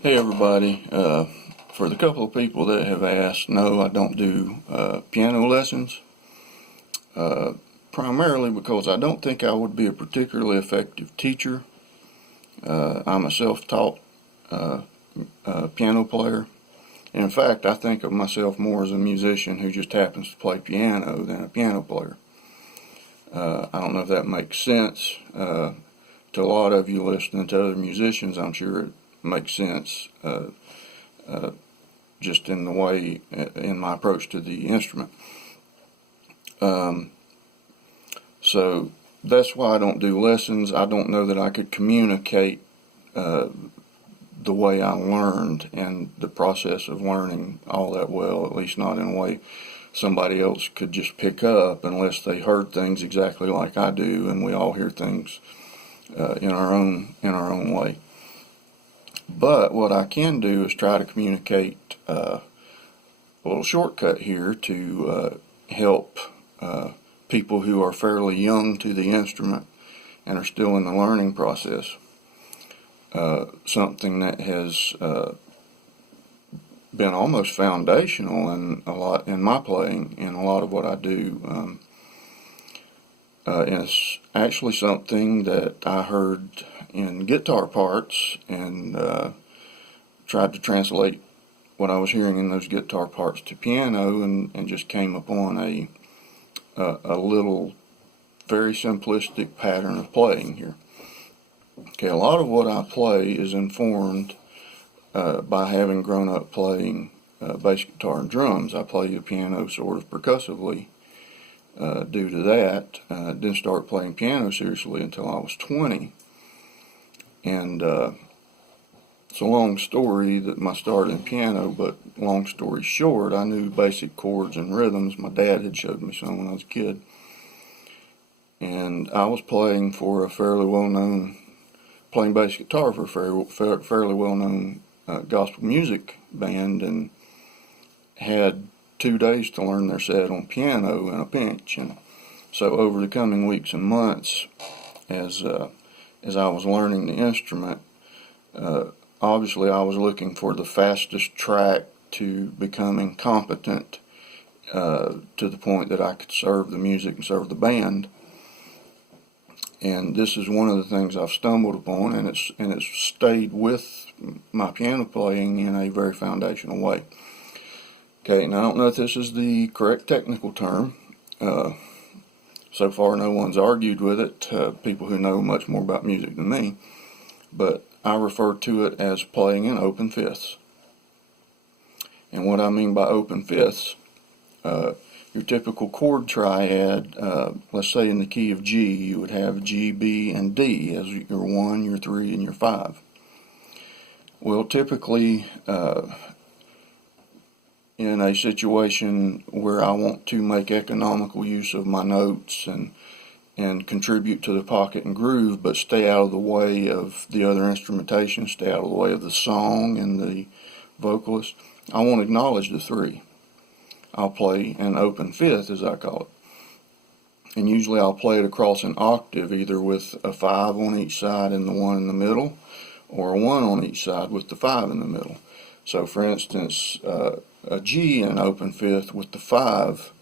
Hey everybody, for the couple of people that have asked, no, I don't do piano lessons, primarily because I don't think I would be a particularly effective teacher. I'm a self-taught piano player. And in fact, I think of myself more as a musician who just happens to play piano than a piano player. I don't know if that makes sense. To a lot of you listening to other musicians, I'm sure it makes sense. Just in the way, in my approach to the instrument. So that's why I don't do lessons. I don't know that I could communicate the way I learned and the process of learning all that well, at least not in a way somebody else could just pick up unless they heard things exactly like I do, and we all hear things in our own way. But what I can do is try to communicate a little shortcut here to help people who are fairly young to the instrument and are still in the learning process. Something that has been almost foundational in my playing and a lot of what I do. Is actually something that I heard in guitar parts and tried to translate what I was hearing in those guitar parts to piano, and just came upon a little very simplistic pattern of playing here. Okay, a lot of what I play is informed by having grown up playing bass guitar and drums. I play the piano sort of percussively. Due to that, didn't start playing piano seriously until I was 20. And it's a long story that my start in piano, but long story short, I knew basic chords and rhythms. My dad had showed me some when I was a kid. And I was playing for a fairly well-known, playing bass guitar for a fairly well-known gospel music band, and had 2 days to learn their set on piano in a pinch. And so over the coming weeks and months, as I was learning the instrument, obviously I was looking for the fastest track to becoming competent to the point that I could serve the music and serve the band. And this is one of the things I've stumbled upon, and it's stayed with my piano playing in a very foundational way. Okay, now I don't know if this is the correct technical term. So far, no one's argued with it, people who know much more about music than me, but I refer to it as playing in open fifths. And what I mean by open fifths, your typical chord triad, let's say in the key of G, you would have G, B, and D as your 1, your 3, and your 5. Well, typically, in a situation where I want to make economical use of my notes and contribute to the pocket and groove, but stay out of the way of the other instrumentation, stay out of the way of the song and the vocalist, I won't acknowledge the 3. I'll play an open fifth, as I call it. And usually I'll play it across an octave, either with a 5 on each side and the 1 in the middle, or a 1 on each side with the 5 in the middle. So for instance, a G in an open fifth with the 5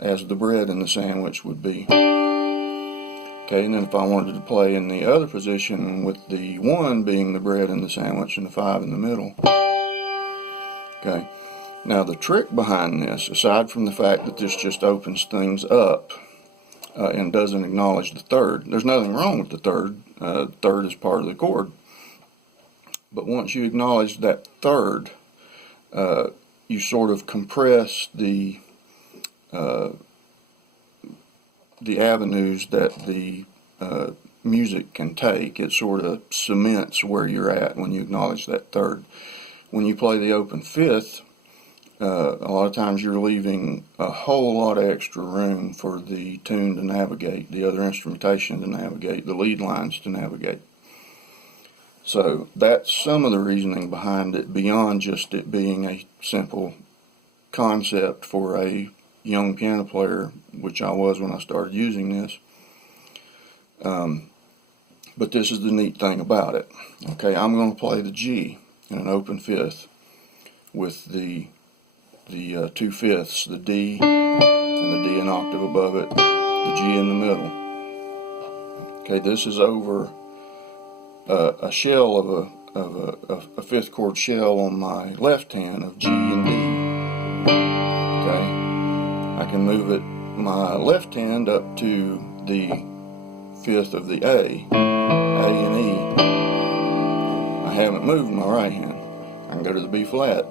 as the bread in the sandwich would be. Okay, and then if I wanted to play in the other position with the 1 being the bread in the sandwich and the 5 in the middle. Okay, now the trick behind this, aside from the fact that this just opens things up and doesn't acknowledge the third, there's nothing wrong with the third. Third is part of the chord. But once you acknowledge that third, you sort of compress the avenues that the music can take. It sort of cements where you're at when you acknowledge that third. When you play the open fifth, a lot of times you're leaving a whole lot of extra room for the tune to navigate, the other instrumentation to navigate, the lead lines to navigate. So that's some of the reasoning behind it, beyond just it being a simple concept for a young piano player, which I was when I started using this. But this is the neat thing about it. Okay, I'm going to play the G. in an open fifth with the 2/5, the D and the D an octave above it, the G in the middle. Okay, this is over a shell of a fifth chord shell on my left hand of G and D. Okay, I can move it my left hand up to the fifth of the A and E. I haven't moved my right hand. I can go to the B flat.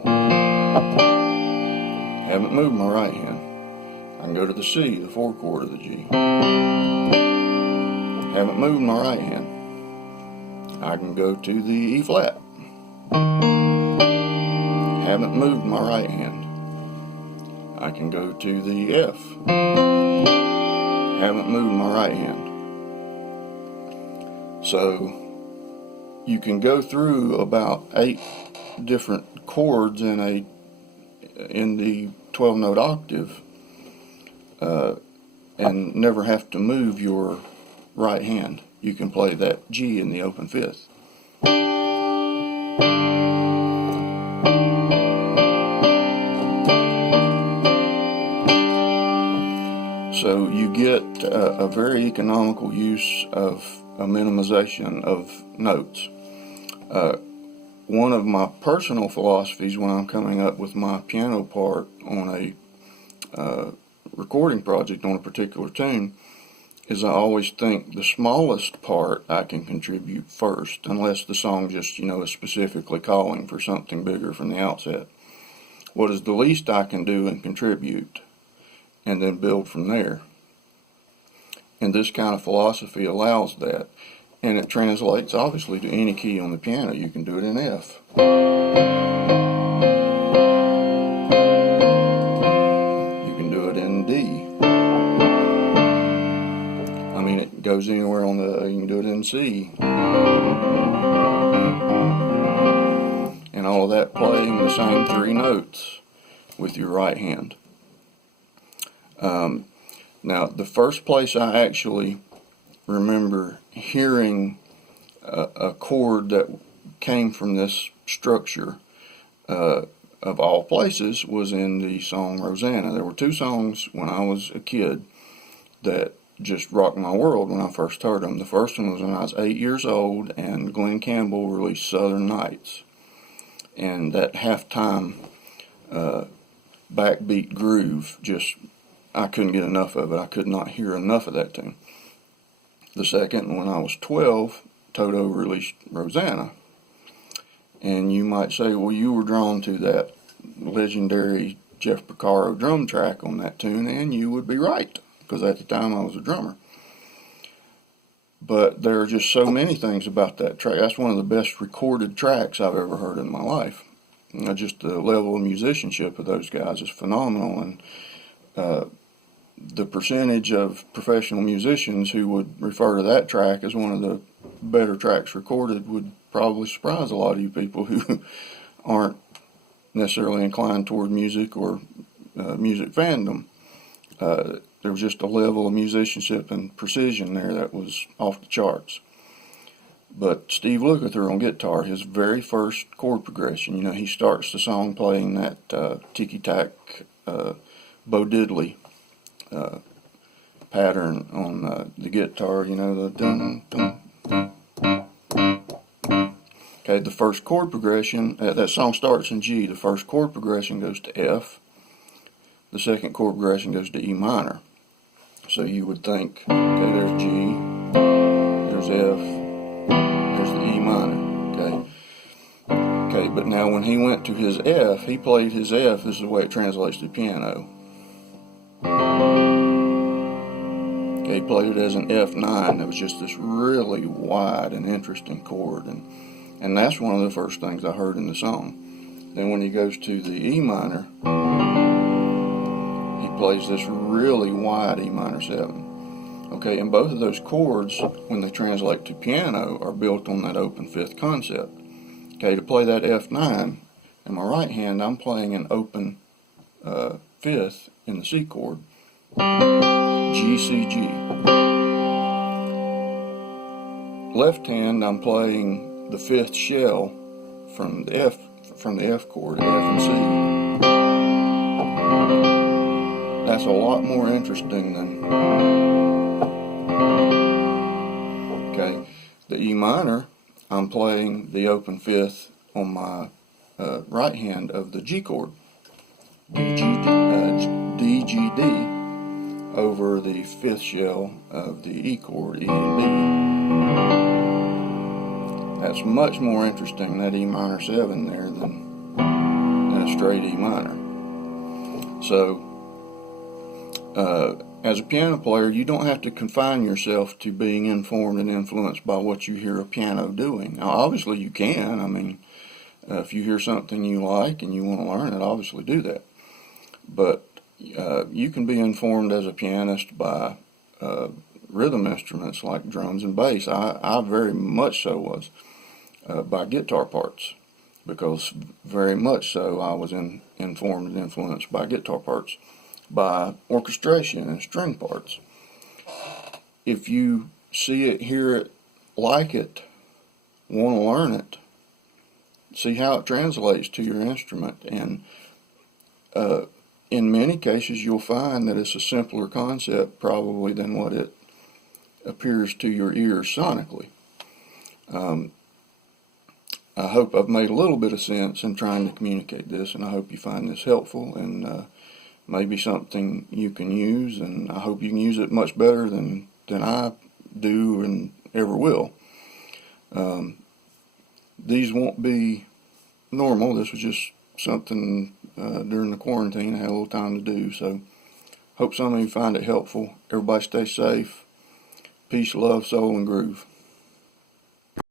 Haven't moved my right hand. I can go to the C, the 4 chord of the G. Haven't moved my right hand. I can go to the E flat. Haven't moved my right hand. I can go to the F. Haven't moved my right hand. So you can go through about 8 different chords in the 12-note octave and never have to move your right hand. You can play that G in the open fifth. So you get a very economical use of a minimization of notes. One of my personal philosophies when I'm coming up with my piano part on a recording project on a particular tune is I always think the smallest part I can contribute first, unless the song just, is specifically calling for something bigger from the outset. What is the least I can do and contribute, and then build from there. And this kind of philosophy allows that. And it translates obviously to any key on the piano. You can do it in F. You can do it in D. I mean, it goes anywhere on you can do it in C. And all of that playing the same 3 notes with your right hand. Now, the first place I actually remember hearing a chord that came from this structure, of all places, was in the song Rosanna. There were 2 songs when I was a kid that just rocked my world when I first heard them. The first one was when I was 8 years old, and Glenn Campbell released Southern Nights. And that halftime backbeat groove, I couldn't get enough of it. I could not hear enough of that tune. The second, when I was 12, Toto released Rosanna. And you might say, well, you were drawn to that legendary Jeff Porcaro drum track on that tune, and you would be right, because at the time I was a drummer. But there are just so many things about that track. That's one of the best recorded tracks I've ever heard in my life. Just the level of musicianship of those guys is phenomenal, and the percentage of professional musicians who would refer to that track as one of the better tracks recorded would probably surprise a lot of you people who aren't necessarily inclined toward music or music fandom. There was just a level of musicianship and precision there that was off the charts. But Steve Lukather on guitar, his very first chord progression, he starts the song playing that ticky-tack Bo Diddley pattern on the guitar, the dun, dun, dun. Okay, the first chord progression, that song starts in G. The first chord progression goes to F. The second chord progression goes to E minor. So you would think, okay, there's G, there's F, there's the E minor, okay? Okay, but now when he went to his F, he played his F, this is the way it translates to piano. Okay, he played it as an F9. It was just this really wide and interesting chord, and that's one of the first things I heard in the song. Then when he goes to the E minor, he plays this really wide E minor 7. Okay, and both of those chords, when they translate to piano, are built on that open fifth concept. Okay, to play that F9, in my right hand, I'm playing an open fifth in the C chord. G, C, G. Left hand, I'm playing the fifth shell from the F chord, F and C. That's a lot more interesting than, okay, the E minor. I'm playing the open fifth on my right hand of the G chord, D, G, D, over the fifth shell of the E chord, E and B. That's much more interesting, that E minor 7 there, than a straight E minor. So, as a piano player, you don't have to confine yourself to being informed and influenced by what you hear a piano doing. Now, obviously you can. I mean, if you hear something you like and you want to learn it, obviously do that. But you can be informed as a pianist by rhythm instruments like drums and bass. I very much so was by guitar parts, because very much so I was informed and influenced by guitar parts, by orchestration and string parts. If you see it, hear it, like it, want to learn it, see how it translates to your instrument, and in many cases you'll find that it's a simpler concept probably than what it appears to your ears sonically. I hope I've made a little bit of sense in trying to communicate this, and I hope you find this helpful and maybe something you can use, and I hope you can use it much better than I do and ever will. These won't be normal. This was just something during the quarantine I had a little time to do, so hope some of you find it helpful. Everybody stay safe. Peace, love, soul, and groove.